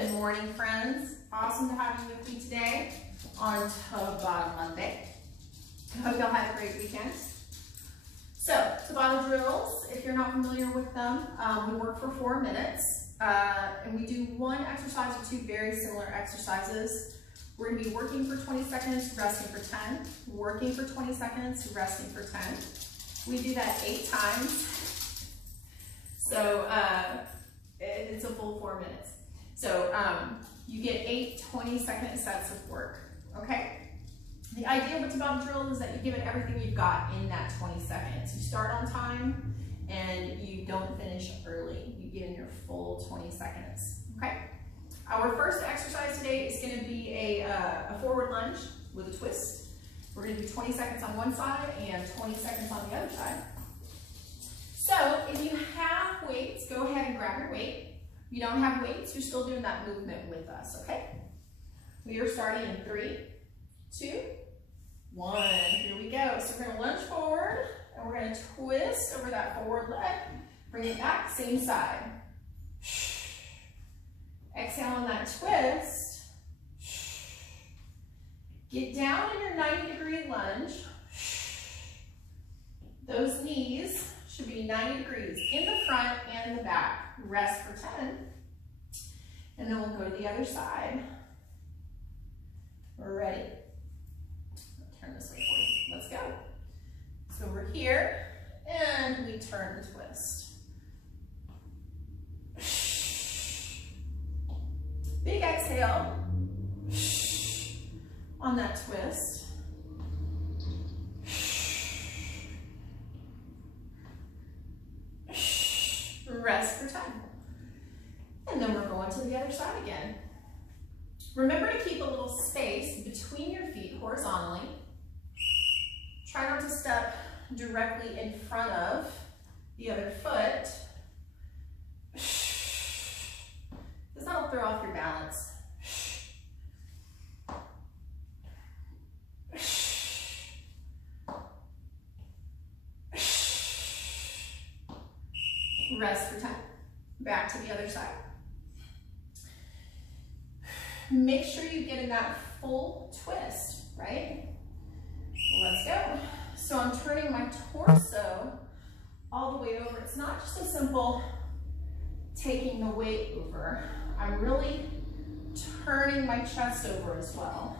Good morning, friends. Awesome to have you with me today on Tabata Monday. I hope y'all had a great weekend. So, Tabata Drills, if you're not familiar with them, we work for 4 minutes, and we do one exercise or two very similar exercises. We're gonna be working for 20 seconds, resting for 10, working for 20 seconds, resting for 10. We do that 8 times. So, it's a full 4 minutes. So you get 8 20-second sets of work, okay? The idea with Tabata Drill is that you give it everything you've got in that 20 seconds. You start on time and you don't finish early. You get in your full 20 seconds, okay? Our first exercise today is gonna be a forward lunge with a twist. We're gonna do 20 seconds on one side and 20 seconds on the other side. So if you have weights, go ahead and grab your weight. If you don't have weights, you're still doing that movement with us, okay? We are starting in 3, 2, 1. Here we go. So we're gonna lunge forward and we're gonna twist over that forward leg. Bring it back, same side. Exhale on that twist. Get down in your 90-degree lunge. Those knees should be 90 degrees in the front and in the back. Rest for 10. And then we'll go to the other side. We're ready. I'll turn this way for you. Let's go. So we're here and we turn and twist. Big exhale on that twist. Rest for 10. And then we're going to the other side again. Remember to keep a little space between your feet horizontally. Try not to step directly in front of the other foot, because that'll throw off your balance. Rest for 10. Back to the other side. Make sure you get in that full twist, right? Let's go. So I'm turning my torso all the way over. It's not just a simple taking the weight over. I'm really turning my chest over as well.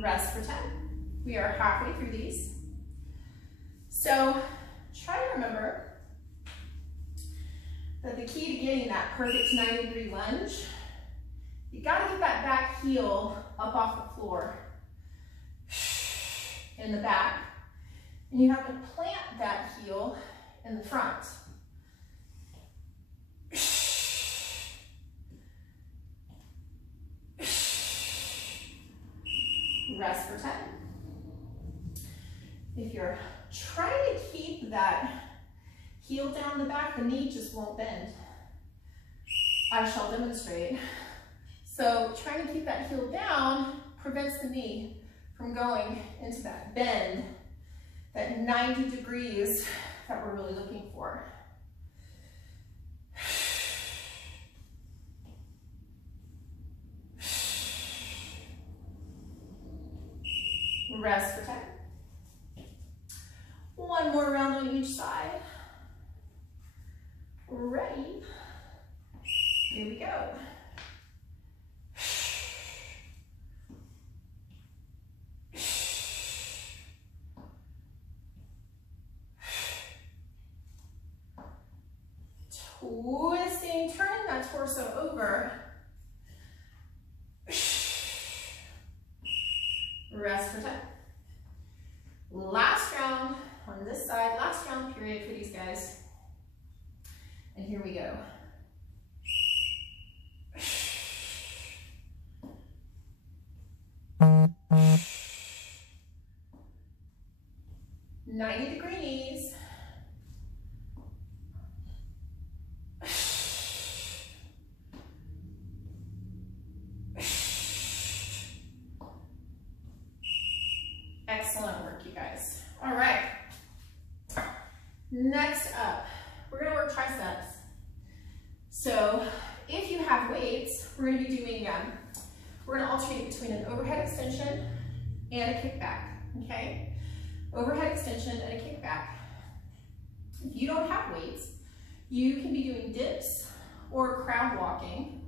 Rest for 10. We are halfway through these. So try to remember that the key to getting that perfect 90-degree lunge, you gotta get that back heel up off the floor in the back. And you have to plant that heel in the front. Rest for 10. If you're trying to keep that heel down the back, the knee just won't bend. I shall demonstrate. So trying to keep that heel down prevents the knee from going into that bend, that 90 degrees that we're really looking for. Rest for 10. One more round on each side. Ready? Here we go. Twisting, turning that torso over. Rest for 10. Last round on this side, last round period for these guys. And here we go. '90-degree knees. Excellent work, you guys. All right. Next up, we're gonna work triceps. So if you have weights, we're gonna be doing, we're gonna alternate between an overhead extension and a kickback, okay? Overhead extension and a kickback. If you don't have weights, you can be doing dips or crowd walking.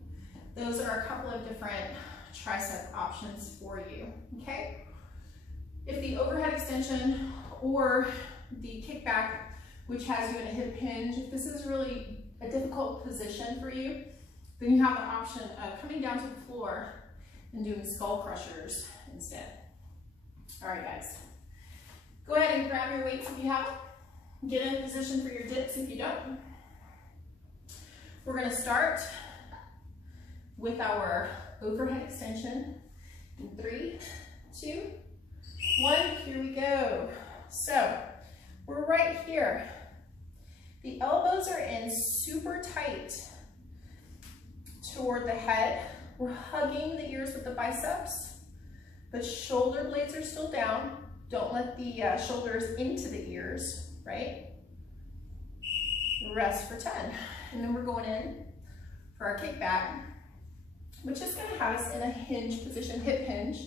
Those are a couple of different tricep options for you, okay? If the overhead extension or the kickback, which has you in a hip hinge, if this is really a difficult position for you, then you have the option of coming down to the floor and doing skull crushers instead. All right, guys. Go ahead and grab your weights if you have them. Get in position for your dips if you don't. We're gonna start with our overhead extension in 3, 2, 1, here we go. So we're right here. The elbows are in super tight toward the head. We're hugging the ears with the biceps. The shoulder blades are still down. Don't let the shoulders into the ears, right? Rest for 10. And then we're going in for our kickback, which is gonna have us in a hinge position, hip hinge,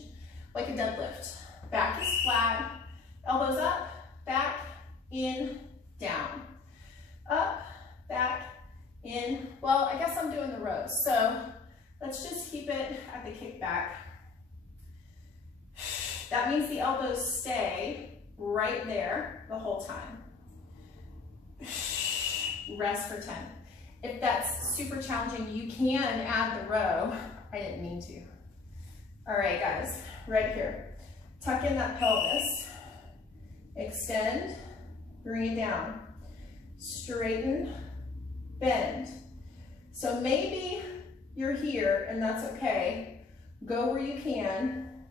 like a deadlift. Back is flat, elbows up, back, in, down. Up, back, in. Well, I guess I'm doing the rows, so let's just keep it at the kickback. That means the elbows stay right there the whole time. Rest for 10. If that's super challenging, you can add the row. I didn't mean to. All right, guys, right here. Tuck in that pelvis. Extend, bring it down. Straighten, bend. So maybe you're here and that's okay. Go where you can.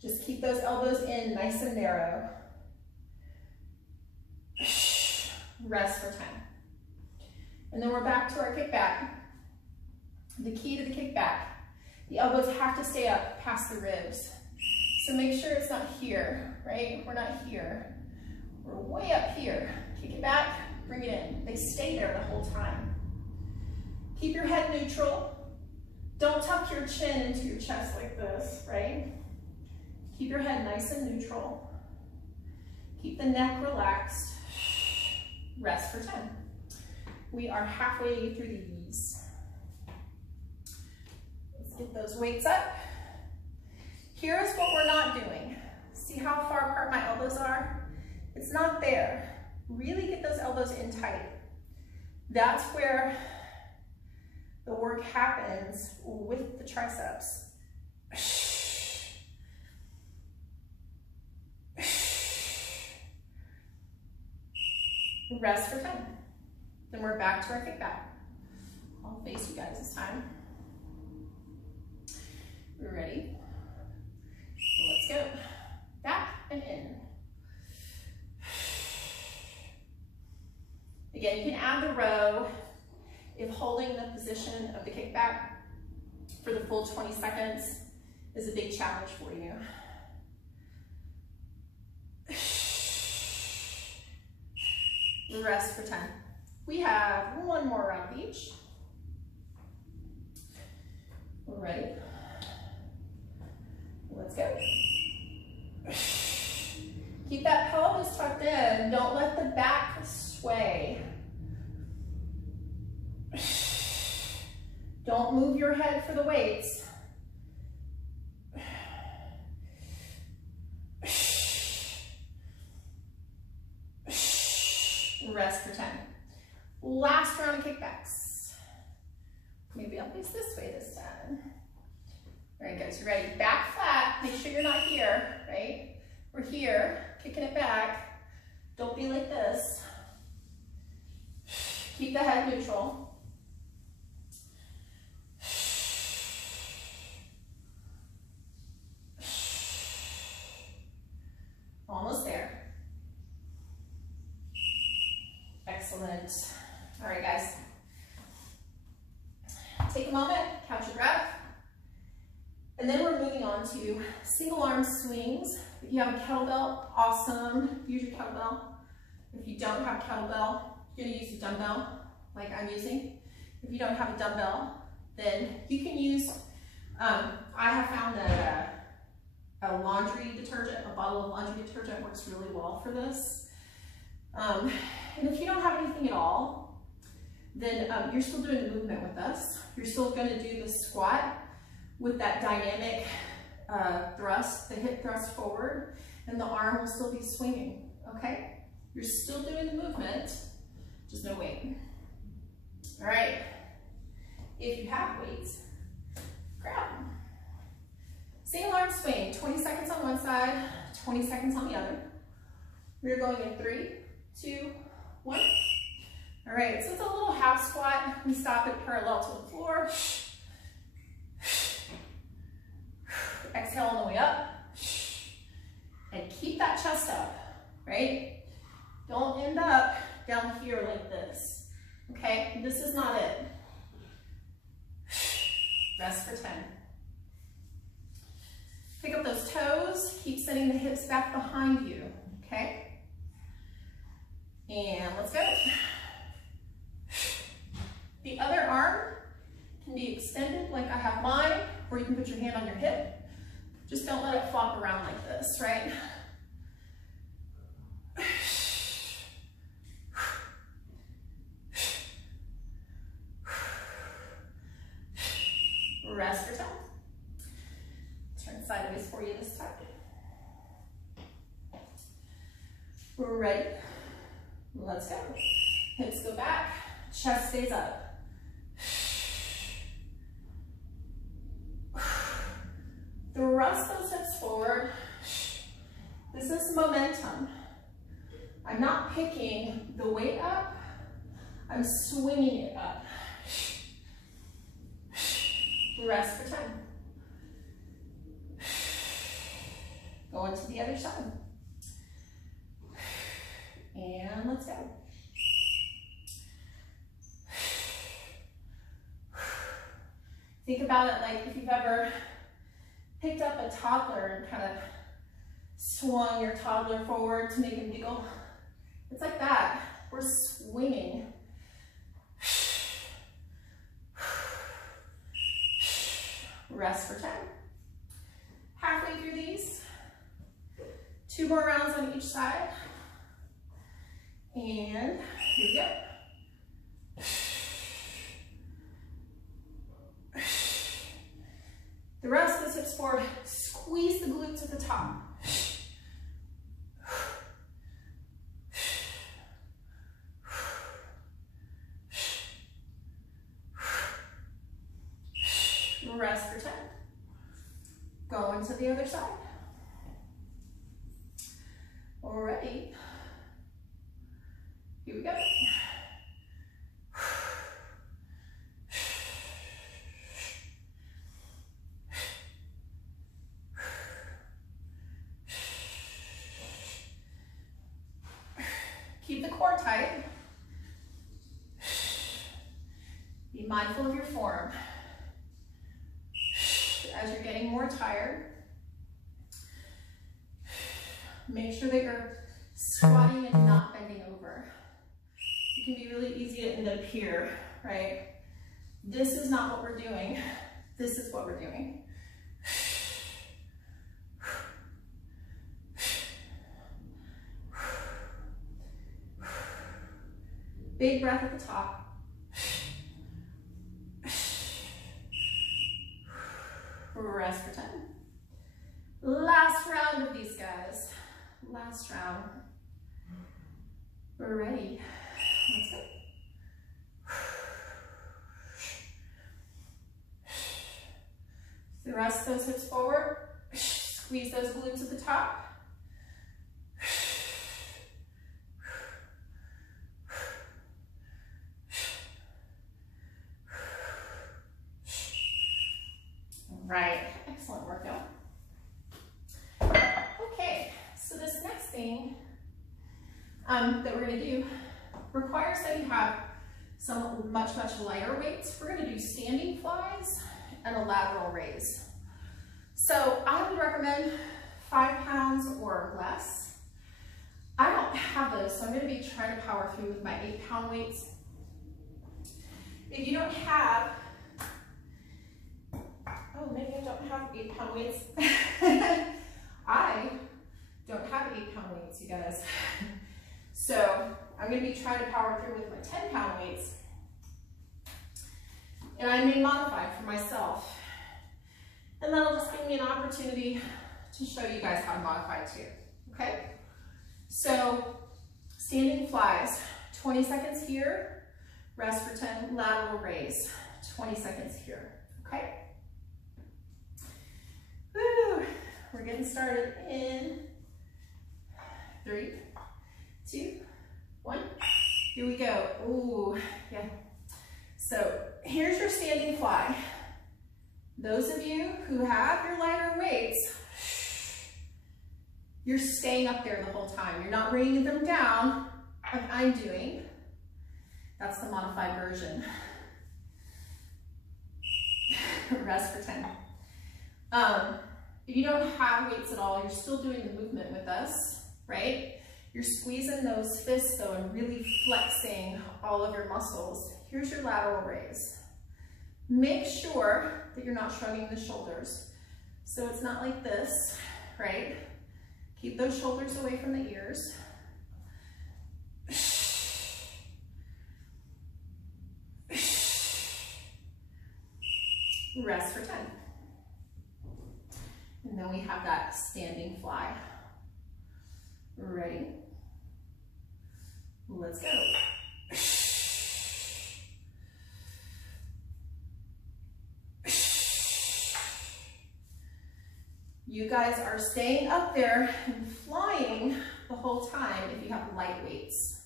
Just keep those elbows in nice and narrow. Rest for 10. And then we're back to our kickback. The key to the kickback, the elbows have to stay up past the ribs. So make sure it's not here, right? We're not here. We're way up here. Kick it back, bring it in. They stay there the whole time. Keep your head neutral. Don't tuck your chin into your chest like this, right? Keep your head nice and neutral. Keep the neck relaxed. Rest for 10. We are halfway through these. Let's get those weights up. Here's what we're not doing. See how far apart my elbows are? It's not there. Really get those elbows in tight. That's where the work happens with the triceps. Rest for 10. Then we're back to our kickback. I'll face you guys this time. We're ready? Let's go. Back and in. Again, you can add the row if holding the position of the kickback for the full 20 seconds is a big challenge for you. Rest for 10. We have one more round of each. We're ready. Let's go. Keep that pelvis tucked in. Don't let the back sway. Don't move your head for the weights. Rest for 10. Last round of kickbacks. Maybe I'll face this way this time. All right, guys, you ready? Back flat. Make sure you're not here, right? We're here, kicking it back. Don't be like this. Keep the head neutral. Almost there. Excellent. All right, guys. Take a moment, count your breath. And then we're moving on to single arm swings If you have a kettlebell, awesome, use your kettlebell. If you don't have a kettlebell, you're gonna use a dumbbell, like I'm using. If you don't have a dumbbell, then you can use, I have found that a laundry detergent, a bottle of laundry detergent works really well for this. And if you don't have anything at all, then you're still doing the movement with us. You're still gonna do the squat with that dynamic thrust, the hip thrust forward, and the arm will still be swinging, okay? You're still doing the movement, just no weight. All right, if you have weights, grab them. Same arm swing, 20 seconds on one side, 20 seconds on the other. We're going in 3, 2, 1. All right, so it's a little half squat. We stop it parallel to the floor. Exhale on the way up. And keep that chest up, right? Don't end up down here like this, okay? This is not it. Rest for 10. Pick up those toes, keep sending the hips back behind you, okay? And let's go. The other arm can be extended like I have mine, or you can put your hand on your hip. Just don't let it flop around like this, right? Rest your time. Turn sideways for you this time. We're ready. Let's go. Hips go back, chest stays up. Thrust those hips forward. This is momentum. I'm not picking the weight up, I'm swinging it up. Rest for 10. Going to the other side. And let's go. Think about it like if you've ever picked up a toddler and kind of swung your toddler forward to make him giggle. It's like that. We're swinging. Rest for 10. Halfway through these. 2 more rounds on each side. And here we go. Thrust those hips forward, squeeze the glutes at the top. Rest for 10. Going to the other side. Alrighty. Here we go. Keep the core tight. Be mindful of your form. As you're getting more tired, make sure that you're squatting and not bending over. It can be really easy to end up here, right? This is not what we're doing. This is what we're doing. Big breath at the top. Rest for 10. Last round of these guys. Last round. We're ready. Let's go. Thrust those hips forward. Squeeze those glutes at the top. Right, excellent workout. Okay, so this next thing that we're gonna do requires that you have some much lighter weights. We're gonna do standing flies and a lateral raise. So I would recommend 5 pounds or less. I don't have those, so I'm gonna be trying to power through with my 8-pound weights. If you don't have, oh, maybe I don't have 8-pound weights. I don't have 8-pound weights, you guys. So I'm gonna be trying to power through with my 10-pound weights. And I may modify for myself. And that'll just give me an opportunity to show you guys how to modify too, okay? So, standing flies, 20 seconds here, rest for 10, lateral raise, 20 seconds here, okay? Woo, we're getting started in 3, 2, 1, here we go. Ooh, yeah. So, here's your standing fly. Those of you who have your lighter weights, you're staying up there the whole time. You're not bringing them down like I'm doing. That's the modified version. Rest for 10. If you don't have weights at all, you're still doing the movement with us, right? You're squeezing those fists though and really flexing all of your muscles. Here's your lateral raise. Make sure that you're not shrugging the shoulders. So it's not like this, right? Keep those shoulders away from the ears. Rest for 10. And then we have that standing fly. Ready? Let's go. You guys are staying up there and flying the whole time if you have light weights.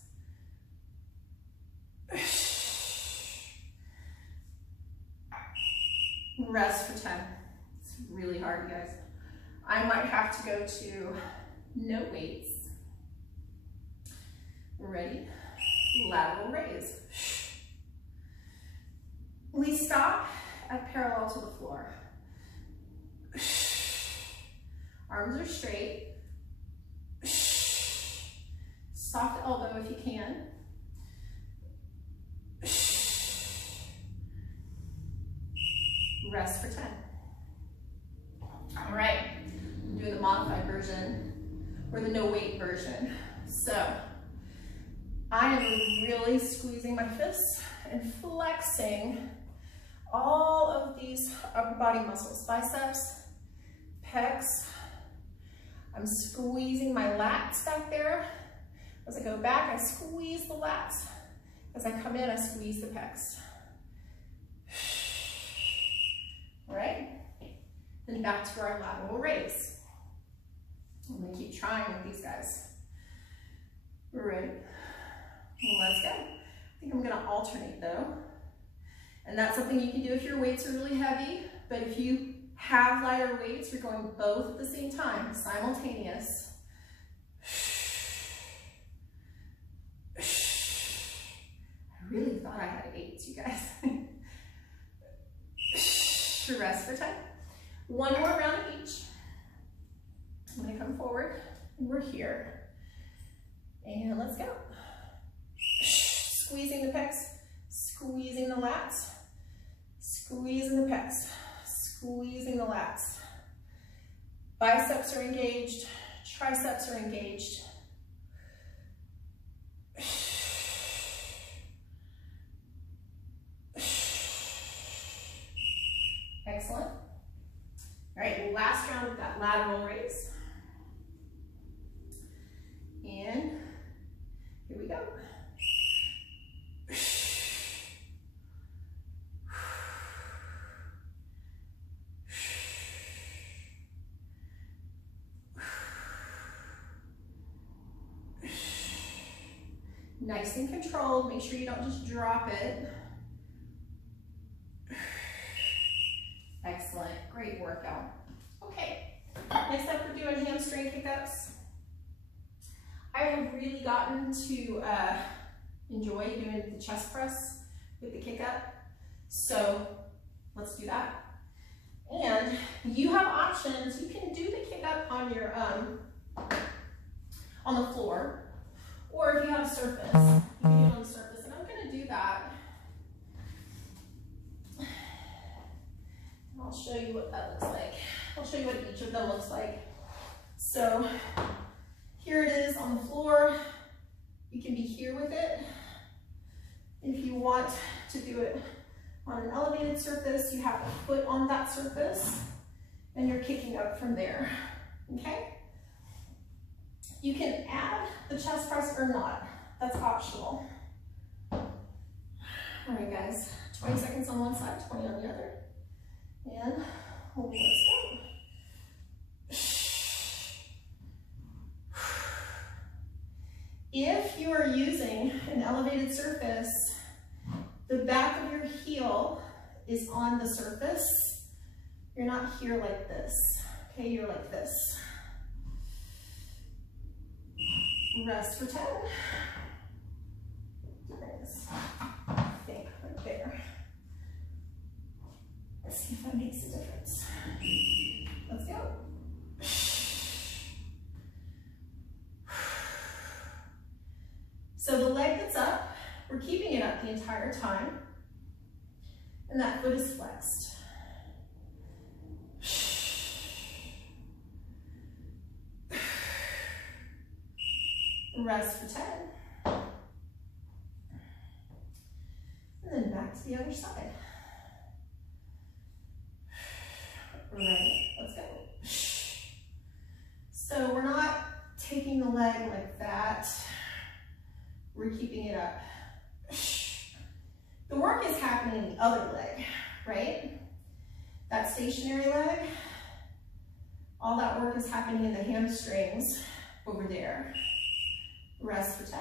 Rest for 10. It's really hard, you guys. I might have to go to no weights. Ready? Lateral raise. We stop at parallel to the floor. Arms are straight. Soft elbow if you can. Rest for 10. All right, I'm doing the modified version or the no weight version. So I am really squeezing my fists and flexing all of these upper body muscles, biceps, pecs. I'm squeezing my lats back there. As I go back, I squeeze the lats. As I come in, I squeeze the pecs. All right, then back to our lateral raise. I'm gonna keep trying with these guys. We're ready. Let's go. I think I'm gonna alternate though. And that's something you can do if your weights are really heavy, but if you have lighter weights, you're going both at the same time, simultaneous. I really thought I had 8, you guys. Rest for 10. One more round of each. I'm gonna come forward, and we're here. And let's go. Squeezing the pecs, squeezing the lats, squeezing the pecs, squeezing the lats. Biceps are engaged, triceps are engaged. Excellent. All right, last round with that lateral raise. And here we go. Nice and controlled. Make sure you don't just drop it. Excellent, great workout. Okay, next up we're doing hamstring hiccups. I have really gotten to enjoy doing the chest press with the kick up. So let's do that. And you have options. You can do the kick up on your on the floor, or if you have a surface, you can do it on the surface. And I'm going to do that. I'll show you what that looks like. I'll show you what each of them looks like. So here it is on the floor. You can be here with it. If you want to do it on an elevated surface, you have a foot on that surface and you're kicking up from there, okay? You can add the chest press or not. That's optional. All right, guys, 20 seconds on one side, 20 on the other. And let's go. If you are using an elevated surface, the back of your heel is on the surface. You're not here like this, okay? You're like this. Rest for 10. Nice. I think right there. Let's see if that makes a difference. Let's go. So the leg that's up, we're keeping it up the entire time, and that foot is flexed. Rest for 10. And then back to the other side. Right, let's go. So we're not taking the leg like that. We're keeping it up. The work is happening in the other leg, right? That stationary leg, all that work is happening in the hamstrings over there. Rest for 10.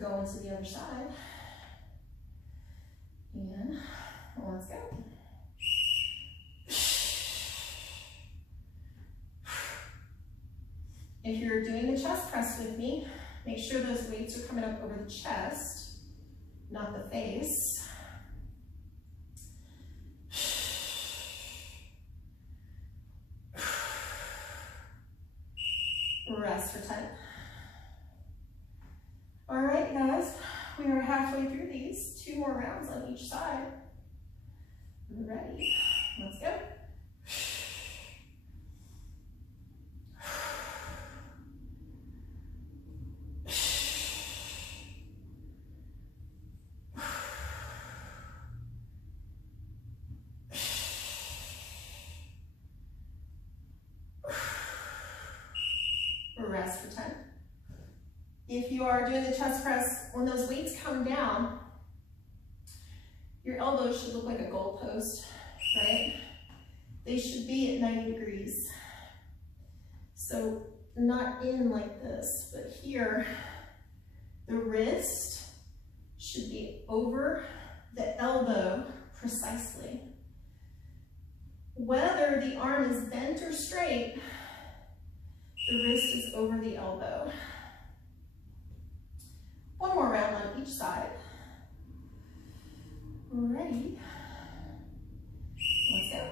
Go into the other side. And let's go. If you're doing the chest press with me, make sure those weights are coming up over the chest, not the face. Rest for 10. All right, guys, we are halfway through these. 2 more rounds on each side. Ready? Let's go. Rest for 10. If you are doing the chest press, when those weights come down, your elbows should look like a goalpost, right? They should be at 90 degrees. So not in like this, but here, the wrist should be over the elbow precisely. Whether the arm is bent or straight, the wrist is over the elbow. 1 more round on each side. Ready? Let's go.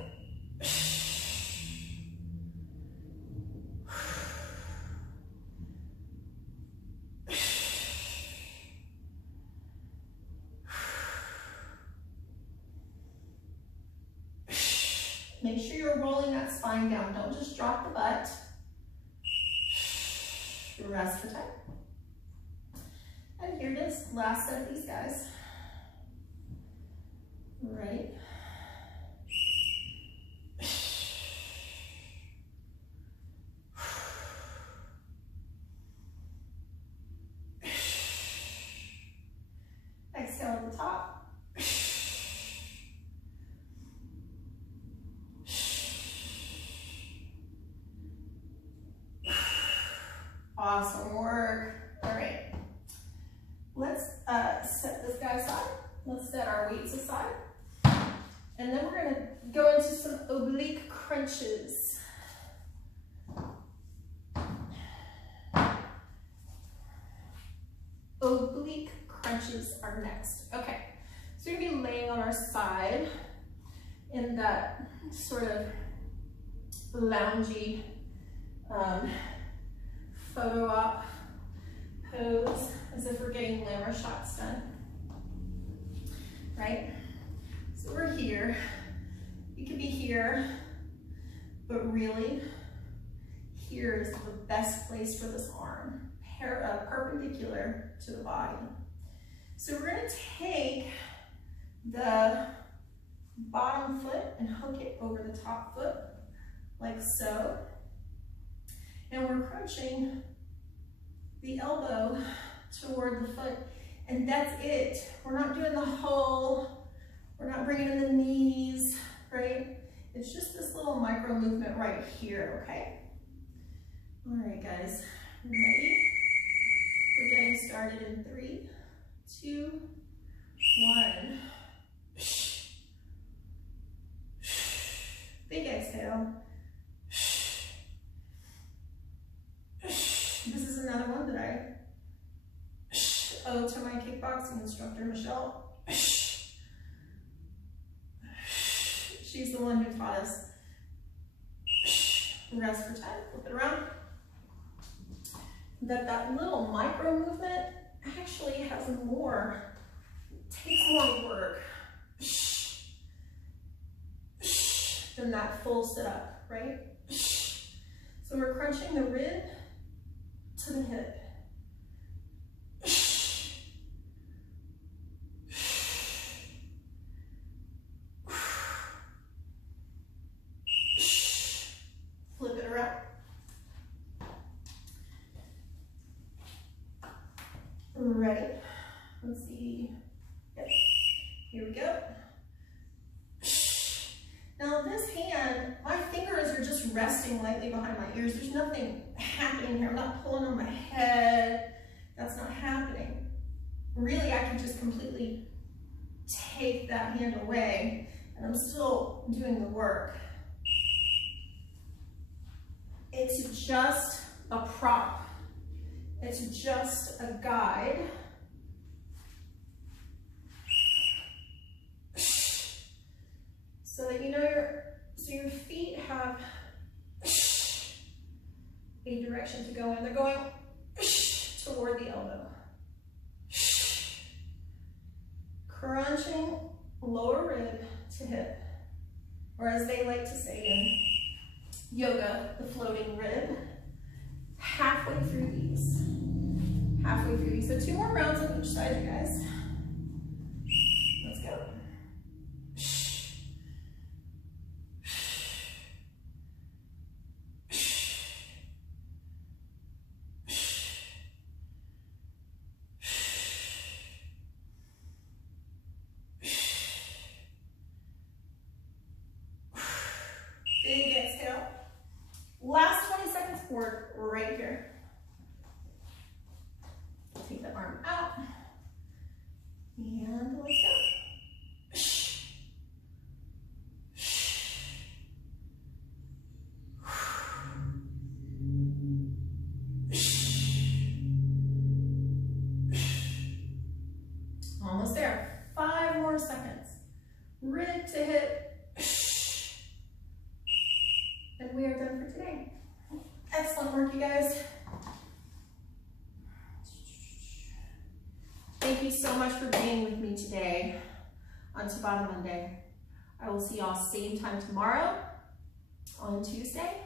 Make sure you're rolling that spine down. Don't just drop the butt. Rest for 10. And here it is, last set of these guys. Ready? Exhale at the top. Awesome work. All right. Let's set this guy aside. Let's set our weights aside. And then we're going to go into some oblique crunches. Oblique crunches are next. Okay. So we're going to be laying on our side. in that sort of loungy photo op pose, as if we're getting glamour shots done, right? So we're here. You could be here, but really, here is the best place for this arm, perpendicular to the body. So we're going to take the bottom foot and hook it over the top foot, like so. And we're crunching the elbow toward the foot, and that's it. We're not doing the whole, we're not bringing in the knees, right? It's just this little micro movement right here, okay? All right, guys, ready? We're getting started in 3, 2, 1. Big exhale. This is another one that I owe to my kickboxing instructor, Michelle. She's the one who taught us rest for 10, flip it around. That little micro movement actually has more, takes more work than that full sit up, right? So we're crunching the rib to the hip. Flip it around. Ready? Let's see. Yep. Here we go. Now this hand, my fingers are just resting lightly behind my ears. There's nothing happening here. I'm not pulling on my head. That's not happening. Really, I can just completely take that hand away, and I'm still doing the work. It's just a prop. It's just a guide. So that you know your feet have a direction to go in. They're going toward the elbow. Crunching lower rib to hip, or as they like to say in yoga, the floating rib. Halfway through these. Halfway through these. So 2 more rounds on each side, you guys. Let's go. Big exhale. Last 20 seconds forward, right here. Take the arm out. And let's go. Almost there. 5 more seconds. Rib to hip. And we are done for today. Excellent work, you guys. Thank you so much for being with me today on Tabata Monday. I will see y'all same time tomorrow on Tuesday.